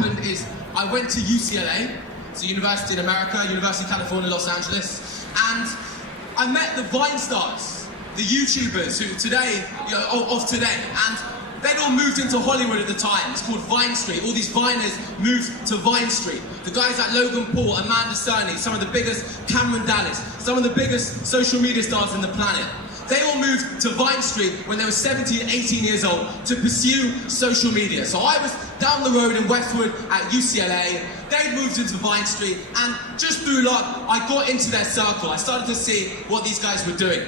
happened is I went to UCLA, it's a university in America, University of California, Los Angeles, and I met the Vine stars, the YouTubers who today, of today, and they'd all moved into Hollywood at the time. It's called Vine Street. All these Viners moved to Vine Street. The guys like Logan Paul, Amanda Cerny, some of the biggest, Cameron Dallas, some of the biggest social media stars on the planet. They all moved to Vine Street when they were 17, 18 years old to pursue social media. So I was down the road in Westwood at UCLA. They'd moved into Vine Street, and just through luck, I got into their circle. I started to see what these guys were doing.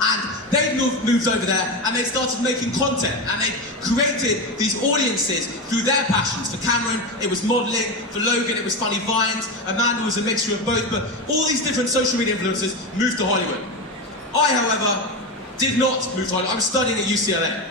And they moved over there and they started making content, and they created these audiences through their passions. For Cameron, it was modeling. For Logan, it was funny vines. Amanda was a mixture of both, but all these different social media influencers moved to Hollywood. I, however, did not move to Hollywood. I was studying at UCLA.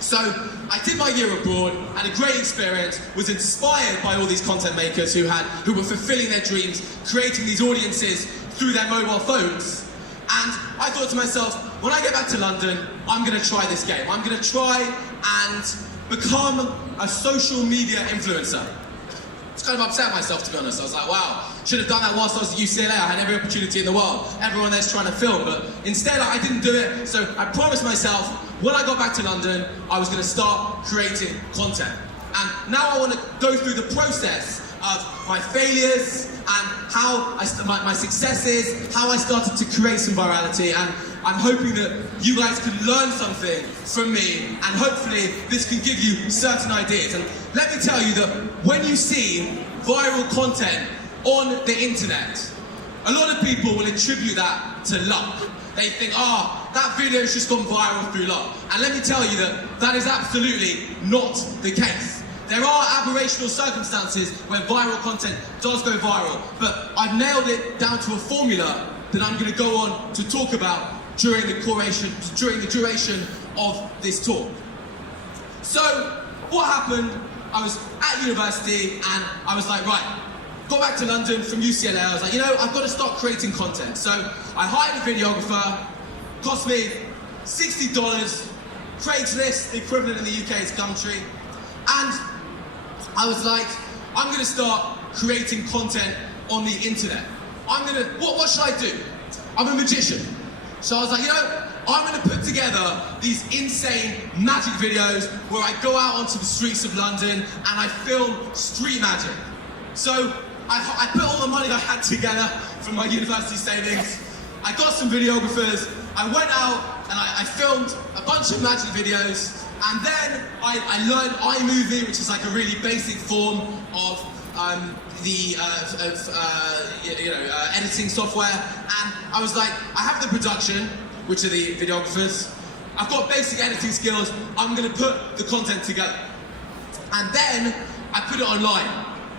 So I did my year abroad, had a great experience, was inspired by all these content makers who were fulfilling their dreams, creating these audiences through their mobile phones. And I thought to myself, when I get back to London, I'm going to try this game. I'm going to try and become a social media influencer. I was kind of upset at myself, to be honest. I was like, wow, should have done that whilst I was at UCLA. I had every opportunity in the world. Everyone there's trying to film, but instead I didn't do it. So I promised myself, when I got back to London, I was going to start creating content. And now I want to go through the process of my failures and how my successes, how I started to create some virality, and I'm hoping that you guys can learn something from me, and hopefully this can give you certain ideas. And let me tell you that when you see viral content on the internet, a lot of people will attribute that to luck. They think, that video's just gone viral through luck. And let me tell you that that is absolutely not the case. There are aberrational circumstances where viral content does go viral, but I've nailed it down to a formula that I'm going to go on to talk about during the duration of this talk. So, what happened? I was at university and I was like, right, got back to London from UCLA. I was like, I've got to start creating content. So I hired a videographer, cost me $60, Craigslist, the equivalent in the UK is Gumtree, and I was like, I'm going to start creating content on the internet. What should I do? I'm a magician. So I was like, I'm going to put together these insane magic videos where I go out onto the streets of London and I film street magic. So I put all the money I had together from my university savings. I got some videographers. I went out and I filmed a bunch of magic videos. And then I learned iMovie, which is like a really basic form of editing software. And I was like, I have the production, which are the videographers. I've got basic editing skills. I'm going to put the content together. And then I put it online,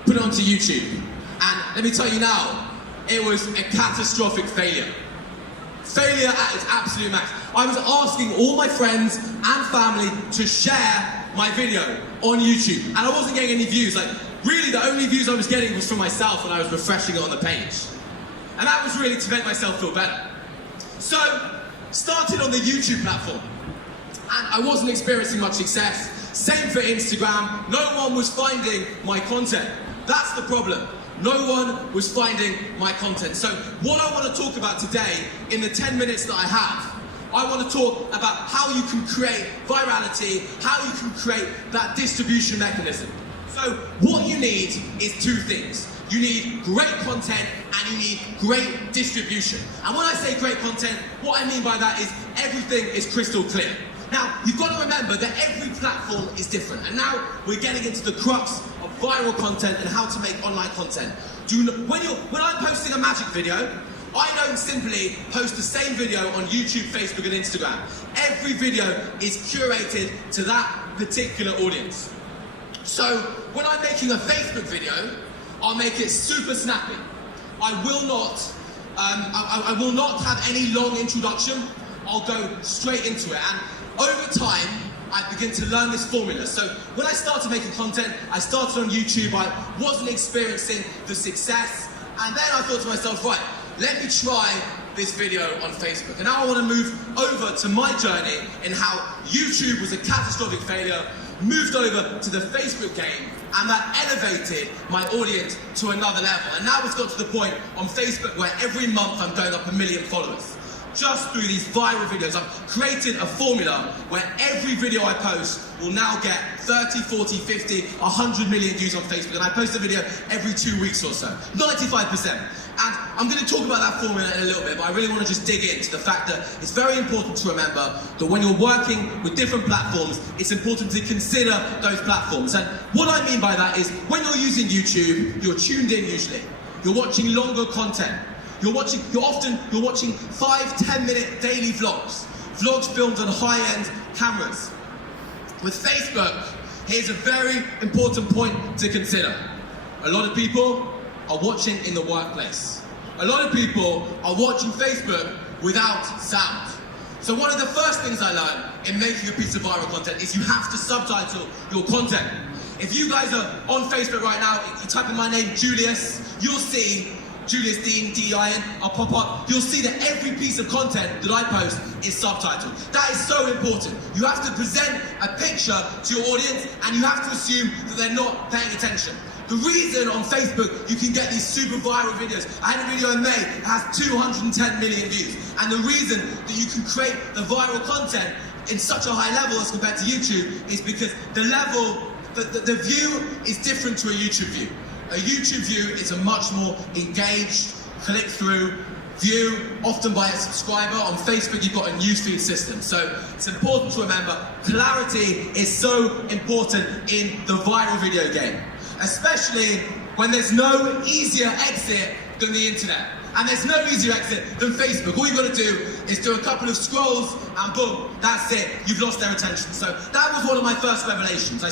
put it onto YouTube. And let me tell you now, it was a catastrophic failure. Failure at its absolute max. I was asking all my friends and family to share my video on YouTube, and I wasn't getting any views. Like, really, the only views I was getting was from myself when I was refreshing it on the page. And that was really to make myself feel better. So, started on the YouTube platform, and I wasn't experiencing much success. Same for Instagram. No one was finding my content. That's the problem. No one was finding my content. So what I want to talk about today, in the 10 minutes that I have, I want to talk about how you can create virality, how you can create that distribution mechanism. So what you need is two things. You need great content and you need great distribution. And when I say great content, what I mean by that is everything is crystal clear. Now, you've got to remember that every platform is different. And now we're getting into the crux of viral content and how to make online content. When I'm posting a magic video, I don't simply post the same video on YouTube, Facebook, and Instagram. Every video is curated to that particular audience. So when I'm making a Facebook video, I'll make it super snappy. I will not have any long introduction. I'll go straight into it. And over time, I began to learn this formula. So when I started making content, I started on YouTube. I wasn't experiencing the success. And then I thought to myself, right, let me try this video on Facebook. And now I want to move over to my journey in how YouTube was a catastrophic failure, moved over to the Facebook game, and that elevated my audience to another level. And now it's got to the point on Facebook where every month I'm going up 1 million followers. Just through these viral videos, I've created a formula where every video I post will now get 30, 40, 50, 100 million views on Facebook. And I post a video every 2 weeks or so, 95%. And I'm going to talk about that formula in a little bit, but I really want to just dig into the fact that it's very important to remember that when you're working with different platforms, it's important to consider those platforms. And what I mean by that is when you're using YouTube, you're tuned in usually. You're watching longer content. You're watching 5-10 minute daily vlogs. Vlogs filmed on high-end cameras. With Facebook, here's a very important point to consider. A lot of people are watching in the workplace. A lot of people are watching Facebook without sound. So one of the first things I learned in making a piece of viral content is you have to subtitle your content. If you guys are on Facebook right now, you type in my name, Julius, you'll see Julius Dein, D-I-N, I'll pop up. You'll see that every piece of content that I post is subtitled. That is so important. You have to present a picture to your audience and you have to assume that they're not paying attention. The reason on Facebook you can get these super viral videos, I had a video in May that has 210 million views. And the reason that you can create the viral content in such a high level as compared to YouTube is because the level, the view is different to a YouTube view. A YouTube view is a much more engaged, click-through view, often by a subscriber. On Facebook, you've got a newsfeed system. So it's important to remember, clarity is so important in the viral video game, especially when there's no easier exit than the internet. And there's no easier exit than Facebook. All you've got to do is do a couple of scrolls and boom, that's it. You've lost their attention. So that was one of my first revelations. So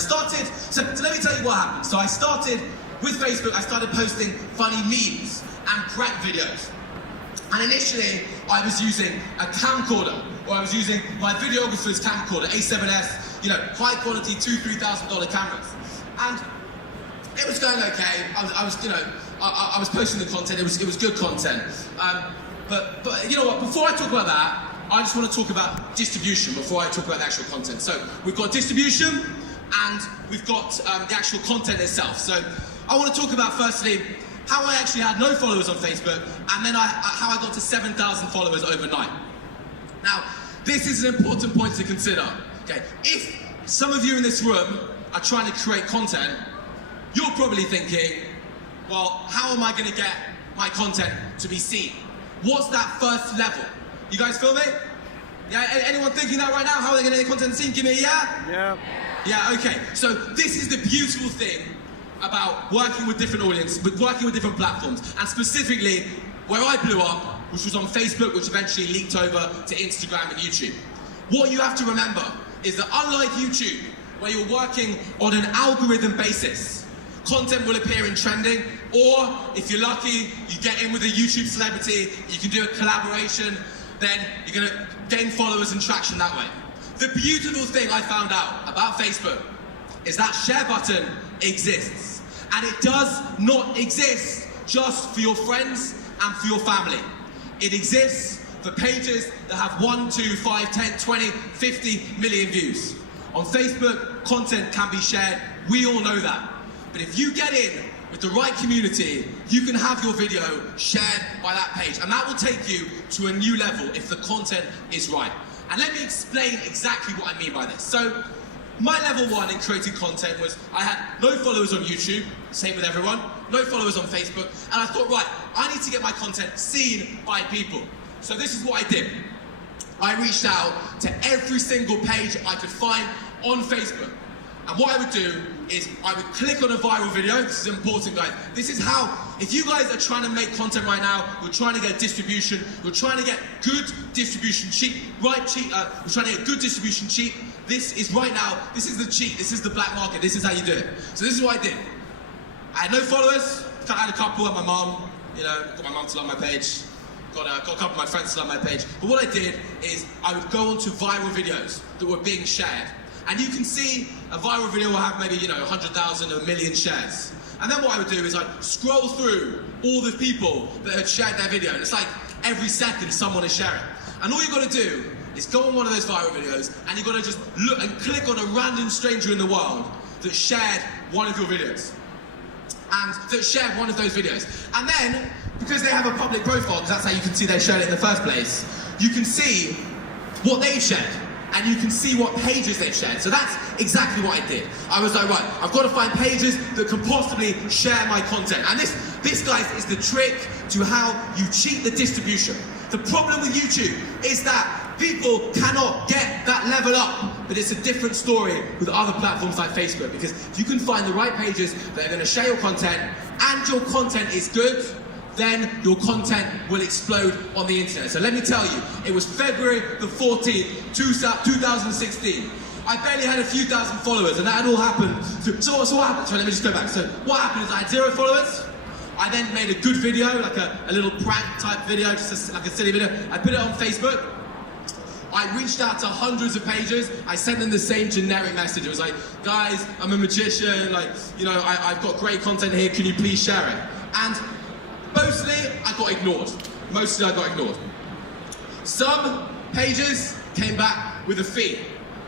let me tell you what happened. So I started with Facebook, I started posting funny memes and prank videos. And initially, I was using a camcorder, or I was using my videographer's camcorder, A7S, high quality $2,000-3,000 cameras. And it was going okay. I was posting the content. It was good content. But you know what? Before I talk about that, I just want to talk about distribution before I talk about the actual content. So we've got distribution, and we've got the actual content itself. So I want to talk about firstly how I actually had no followers on Facebook, and then how I got to 7,000 followers overnight. Now, this is an important point to consider. Okay, if some of you in this room are trying to create content, you're probably thinking, well, how am I going to get my content to be seen? What's that first level? You guys feel me? Yeah, anyone thinking that right now? How are they going to get content seen? Give me a yeah? Yeah. Yeah, okay. So this is the beautiful thing about working with different audiences, working with different platforms, and specifically where I blew up, which was on Facebook, which eventually leaked over to Instagram and YouTube. What you have to remember is that unlike YouTube, where you're working on an algorithm basis, content will appear in trending, or if you're lucky, you get in with a YouTube celebrity, you can do a collaboration, then you're gonna gain followers and traction that way. The beautiful thing I found out about Facebook is that share button exists. And it does not exist just for your friends and for your family. It exists for pages that have 1, 2, 5, 10, 20, 50 million views. On Facebook, content can be shared. We all know that. But if you get in with the right community, you can have your video shared by that page. And that will take you to a new level if the content is right. And let me explain exactly what I mean by this. So, my level 1 in creating content was I had no followers on YouTube, same with everyone, no followers on Facebook, and I thought, right, I need to get my content seen by people. So this is what I did. I reached out to every single page I could find on Facebook. And what I would do is I would click on a viral video. This is important, guys. This is how, if you guys are trying to make content right now, you're trying to get distribution, you're trying to get good distribution cheap, you're trying to get good distribution cheap, this is right now, this is the cheat, this is the black market, this is how you do it. So this is what I did. I had no followers, I had a couple of my mom, got my mom to like my page, got a couple of my friends to like my page. But what I did is I would go onto viral videos that were being shared. And you can see a viral video will have maybe, 100,000 or 1 million shares. And then what I would do is I'd scroll through all the people that had shared their video. And it's like every second someone is sharing. And all you've got to do is go on one of those viral videos and you've got to just look and click on a random stranger in the world that shared one of your videos. And that shared one of those videos. And then, because they have a public profile, because that's how you can see they shared it in the first place, you can see what they've shared. And you can see what pages they've shared. So that's exactly what I did. I was like, right, I've got to find pages that can possibly share my content. And this guys, is the trick to how you cheat the distribution. The problem with YouTube is that people cannot get that level up, but it's a different story with other platforms like Facebook, because if you can find the right pages that are going to share your content and your content is good, then your content will explode on the internet. So let me tell you, it was February the 14th, 2016. I barely had a few thousand followers, and that had all happened. So what happened? So let me just go back. So what happened is I had 0 followers. I then made a good video, like a little prank type video, just like a silly video. I put it on Facebook. I reached out to hundreds of pages. I sent them the same generic message. It was like, guys, I'm a magician. Like, you know, I've got great content here. Can you please share it? And mostly, I got ignored. Some pages came back with a fee.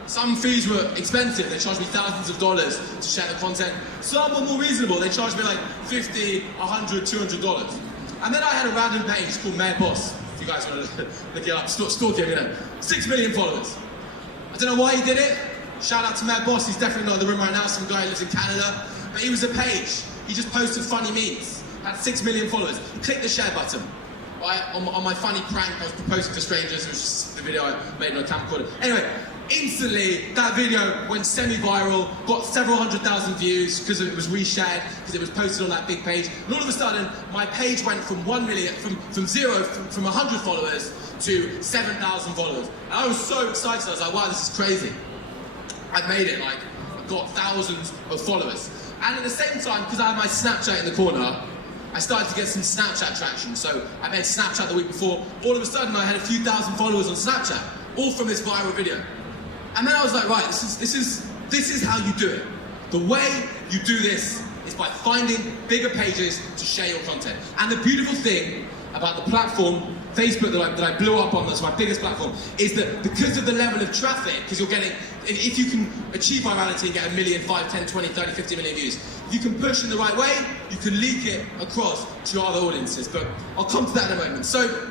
Some fees were expensive. They charged me thousands of dollars to share the content. Some were more reasonable. They charged me like $50, $100, $200. And then I had a random page called Mayor Boss. If you guys want to look it up, stalk him, you know. 6 million followers. I don't know why he did it. Shout out to Mayor Boss. He's definitely not in the room right now. Some guy who lives in Canada. But he was a page. He just posted funny memes. Had 6 million followers. Click the share button. On my funny prank, I was proposing to strangers. It was just the video I made on a camcorder. Anyway, instantly that video went semi-viral, got several 100,000 views because it was reshared, because it was posted on that big page. And all of a sudden, my page went from 1 million, from 100 followers to 7,000 followers. And I was so excited. I was like, wow, this is crazy. I made it. Like, I got thousands of followers. And at the same time, because I had my Snapchat in the corner, I started to get some Snapchat traction. So I made Snapchat the week before. All of a sudden, I had a few thousand followers on Snapchat, all from this viral video. And then I was like, right, this is how you do it. The way you do this is by finding bigger pages to share your content. And the beautiful thing about the platform, Facebook, that I blew up on, that's my biggest platform, is that because of the level of traffic, because you're getting, if you can achieve virality and get 1 million, 5, 10, 20, 30, 50 million views, if you can push in the right way, you can leak it across to your other audiences. But I'll come to that in a moment. So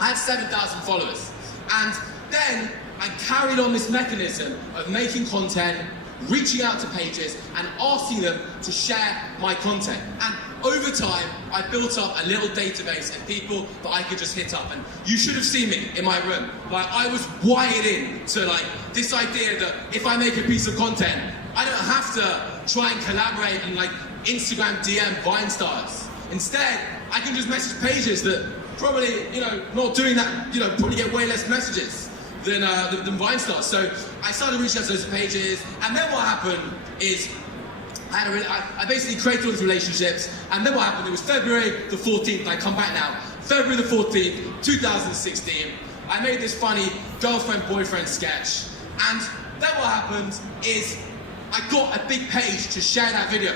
I had 7,000 followers. And then I carried on this mechanism of making content, reaching out to pages, and asking them to share my content. And over time, I built up a little database of people that I could just hit up. And you should have seen me in my room. Like, I was wired in to like this idea that if I make a piece of content, I don't have to try and collaborate and like Instagram DM Vine stars. Instead, I can just message pages that probably, you know, not doing that, you know, probably get way less messages than Vine stars. So I started reaching out to those pages, and then what happened is I basically created all these relationships, and then what happened, it was February the 14th, I come back now, February the 14th, 2016, I made this funny girlfriend-boyfriend sketch, and then what happened is I got a big page to share that video.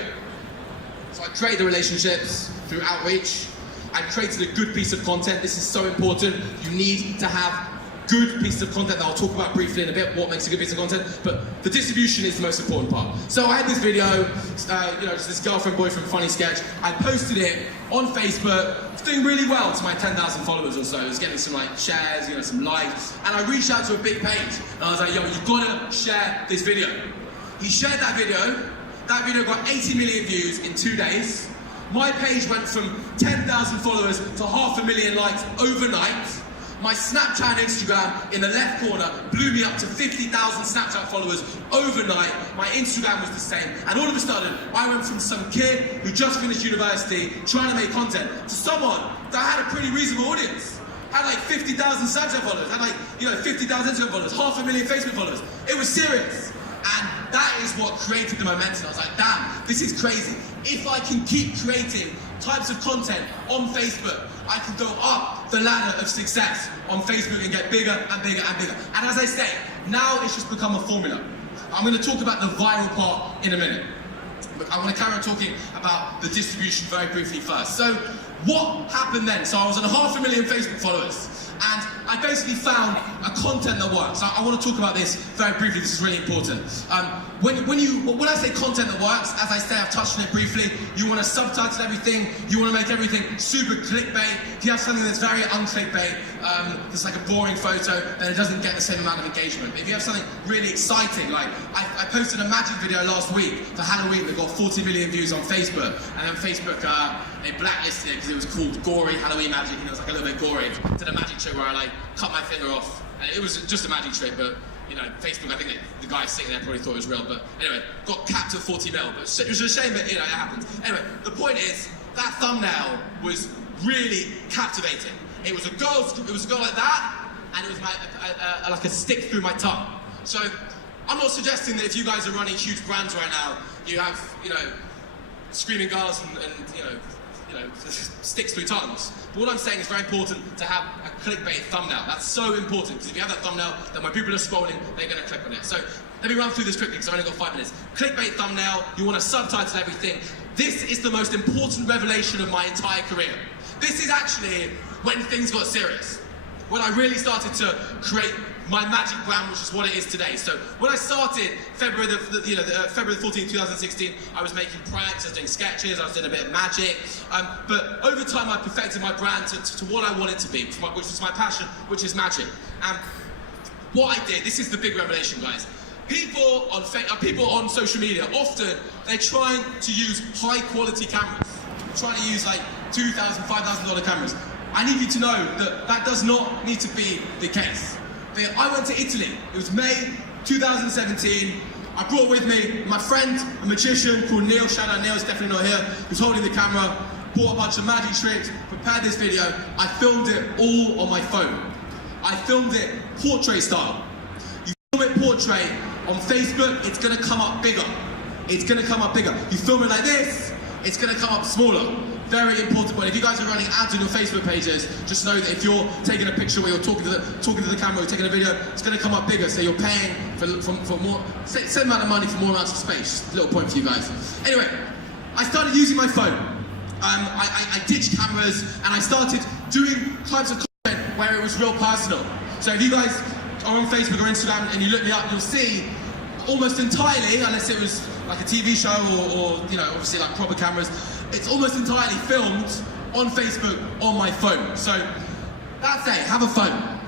So I created the relationships through outreach, I created a good piece of content. This is so important. You need to have good piece of content that I'll talk about briefly in a bit, what makes a good piece of content, but the distribution is the most important part. So I had this video, you know, just this girlfriend-boyfriend funny sketch. I posted it on Facebook. It's doing really well to my 10,000 followers or so. It was getting some like shares, you know, some likes, and I reached out to a big page, and I was like, yo, you've got to share this video. He shared that video. That video got 80 million views in 2 days. My page went from 10,000 followers to 500,000 likes overnight. My Snapchat and Instagram in the left corner blew me up to 50,000 Snapchat followers overnight. My Instagram was the same. And all of a sudden, I went from some kid who just finished university trying to make content to someone that had a pretty reasonable audience. Had like 50,000 Snapchat followers, had like, you know, 50,000 Instagram followers, 500,000 Facebook followers. It was serious. And that is what created the momentum. I was like, damn, this is crazy. If I can keep creating types of content on Facebook, I can go up the ladder of success on Facebook and get bigger and bigger and bigger. And as I say, now it's just become a formula. I'm going to talk about the viral part in a minute. But I want to carry on talking about the distribution very briefly first. So what happened then? So I was on 500,000 Facebook followers. And I basically found a content that works. I want to talk about this very briefly. This is really important. When I say content that works, as I say, I've touched on it briefly. You want to subtitle everything. You want to make everything super clickbait. If you have something that's very unclickbait, that's like a boring photo, then it doesn't get the same amount of engagement. If you have something really exciting, like I posted a magic video last week for Halloween that got 40 million views on Facebook, and then Facebook they blacklisted it because it was called gory Halloween magic, and it was like a little bit gory. Did a magic trick where I like cut my finger off, and it was just a magic trick, but you know, Facebook, I think the guy sitting there probably thought it was real, but anyway, got capped at 40 mil, but it was a shame that, you know, it happened. Anyway, the point is, that thumbnail was really captivating. It was a girl like that, and it was like a stick through my tongue. So, I'm not suggesting that if you guys are running huge brands right now, you have, you know, screaming girls and you know, sticks through tongues. But what I'm saying is very important to have a clickbait thumbnail. That's so important, because if you have that thumbnail, then when people are scrolling, they're going to click on it. So let me run through this quickly, because I've only got 5 minutes. Clickbait thumbnail, you want to subtitle everything. This is the most important revelation of my entire career. This is actually when things got serious. When I really started to create my magic brand, which is what it is today. So when I started February 14th, 2016, I was making pranks, I was doing sketches, I was doing a bit of magic. But over time, I perfected my brand to what I want it to be, which was my passion, which is magic. And what I did, this is the big revelation, guys. People on social media, often they're trying to use high quality cameras. Trying to use like $2,000, $5,000 cameras. I need you to know that that does not need to be the case. I went to Italy. It was May 2017. I brought with me my friend, a magician called Neil. Shout out Neil's definitely not here. Who's holding the camera. Bought a bunch of magic tricks. Prepared this video. I filmed it all on my phone. I filmed it portrait style. You film it portrait on Facebook, it's gonna come up bigger. It's gonna come up bigger. You film it like this, it's gonna come up smaller. Very important point. If you guys are running ads on your Facebook pages, just know that if you're taking a picture where you're talking to the camera, or taking a video, it's going to come up bigger. So you're paying for more, same amount of money for more amounts of space. Just a little point for you guys. Anyway, I started using my phone. I ditched cameras and I started doing types of content where it was real personal. So if you guys are on Facebook or Instagram and you look me up, you'll see almost entirely, unless it was like a TV show or you know, obviously like proper cameras, it's almost entirely filmed on Facebook on my phone. So that's A, have a phone.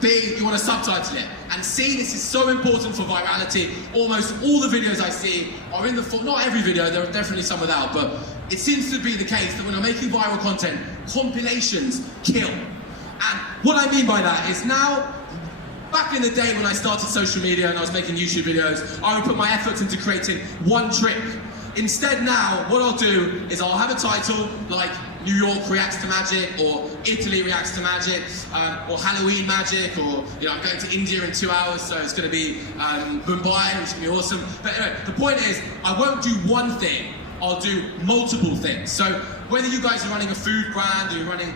B, you want to subtitle it. And C, this is so important for virality. Almost all the videos I see are in the form, not every video, there are definitely some without, but it seems to be the case that when I'm making viral content, compilations kill. And what I mean by that is now, back in the day when I started social media and I was making YouTube videos, I would put my efforts into creating one trick. Instead now, what I'll do is I'll have a title like New York reacts to magic, or Italy reacts to magic, or Halloween magic, or you know, I'm going to India in 2 hours, so it's going to be Mumbai, which is going to be awesome. But anyway, the point is, I won't do one thing, I'll do multiple things. So whether you guys are running a food brand, or you're running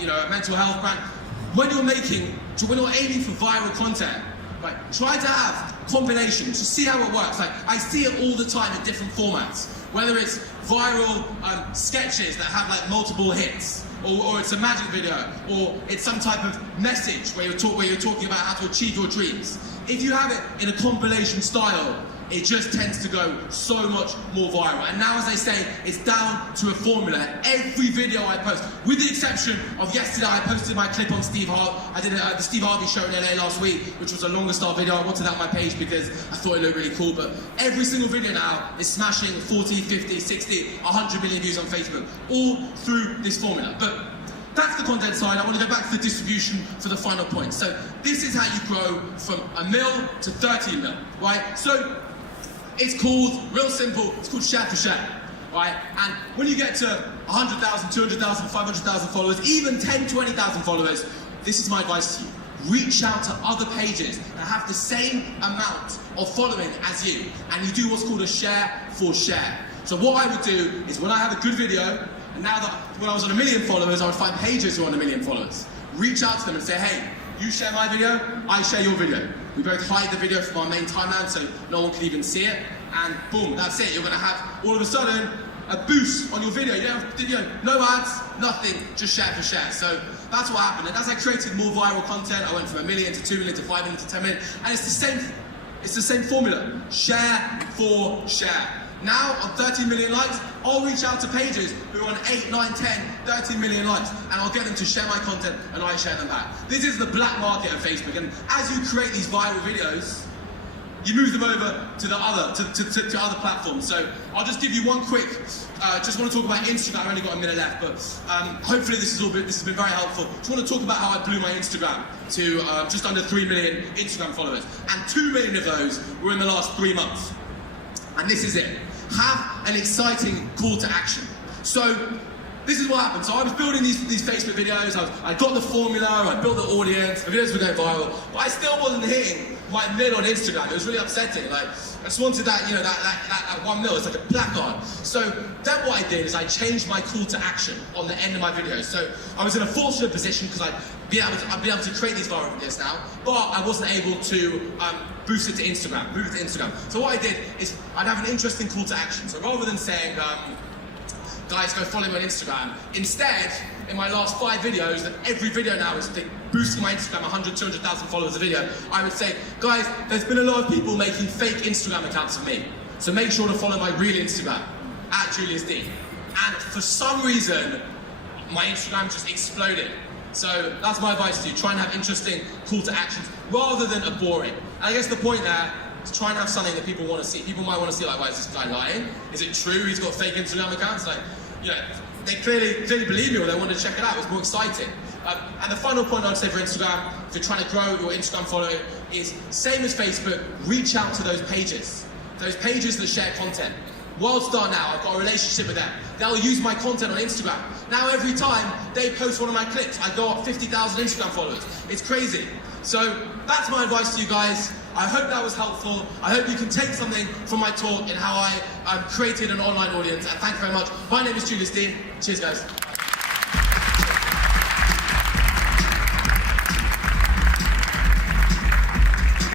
you know, a mental health brand, when you're aiming for viral content, right, try to have combinations, just see how it works. Like, I see it all the time in different formats. Whether it's viral sketches that have like multiple hits, or it's a magic video, or it's some type of message where you're talking about how to achieve your dreams. If you have it in a compilation style, it just tends to go so much more viral. And now, as I say, it's down to a formula. Every video I post, with the exception of yesterday, I posted my clip on Steve Harvey. I did the Steve Harvey show in LA last week, which was a longer style video. I wanted that on my page because I thought it looked really cool. But every single video now is smashing 40, 50, 60, 100 million views on Facebook, all through this formula. But that's the content side. I want to go back to the distribution for the final point. So this is how you grow from $1 million to 30 mil, right? So it's called, real simple, it's called share to share, right? And when you get to 100,000, 200,000, 500,000 followers, even 10, 20,000 followers, this is my advice to you. Reach out to other pages that have the same amount of following as you, and you do what's called a share for share. So what I would do is, when I have a good video, and now that when I was on 1 million followers, I would find pages who are on 1 million followers. Reach out to them and say, hey, you share my video, I share your video. We both hide the video from our main timeline so no one can even see it, and boom, that's it. You're gonna have, all of a sudden, a boost on your video. No ads, nothing, just share for share. So that's what happened. And as I created more viral content, I went from 1 million to 2 million to 5 million to 10 million. And it's the same formula. Share for share. Now, on 13 million likes, I'll reach out to pages who are on 8, 9, 10, 13 million likes, and I'll get them to share my content, and I share them back. This is the black market of Facebook, and as you create these viral videos, you move them over to the other platforms. So I'll just give you one quick, just want to talk about Instagram. I've only got a minute left, but hopefully this has been very helpful. Just want to talk about how I blew my Instagram to just under 3 million Instagram followers, and 2 million of those were in the last 3 months. And this is it. Have an exciting call to action. So this is what happened. So I was building these Facebook videos, I got the formula, I built the audience, the videos were going viral, but I still wasn't hitting my mil on Instagram. It was really upsetting. Like, I just wanted that, that 1 mil. It's like a placard. So then what I did is I changed my call to action on the end of my videos. So I was in a fortunate position because I'd be able to create these viral videos now, but I wasn't able to boost it to Instagram, move it to Instagram. So what I did is I'd have an interesting call to action. So rather than saying, guys, go follow me on Instagram, instead, in my last 5 videos, that every video now is boosting my Instagram 100, 200,000 followers a video, I would say, guys, there's been a lot of people making fake Instagram accounts of me, so make sure to follow my real Instagram, @Julius Dein. And for some reason, my Instagram just exploded. So that's my advice to you. Try and have interesting call to actions rather than a boring. And I guess the point there is try and have something that people want to see. People might want to see, like, why is this guy lying? Is it true he's got fake Instagram accounts? Like, they clearly believe me, or they want to check it out. It's more exciting. And the final point I'd say for Instagram, if you're trying to grow your Instagram following, is same as Facebook, reach out to those pages that share content. WorldStar now, I've got a relationship with them. They'll use my content on Instagram. Now every time they post one of my clips, I go up 50,000 Instagram followers. It's crazy. So that's my advice to you guys. I hope that was helpful. I hope you can take something from my talk in how I created an online audience. And thank you very much. My name is Julius Dein. Cheers, guys.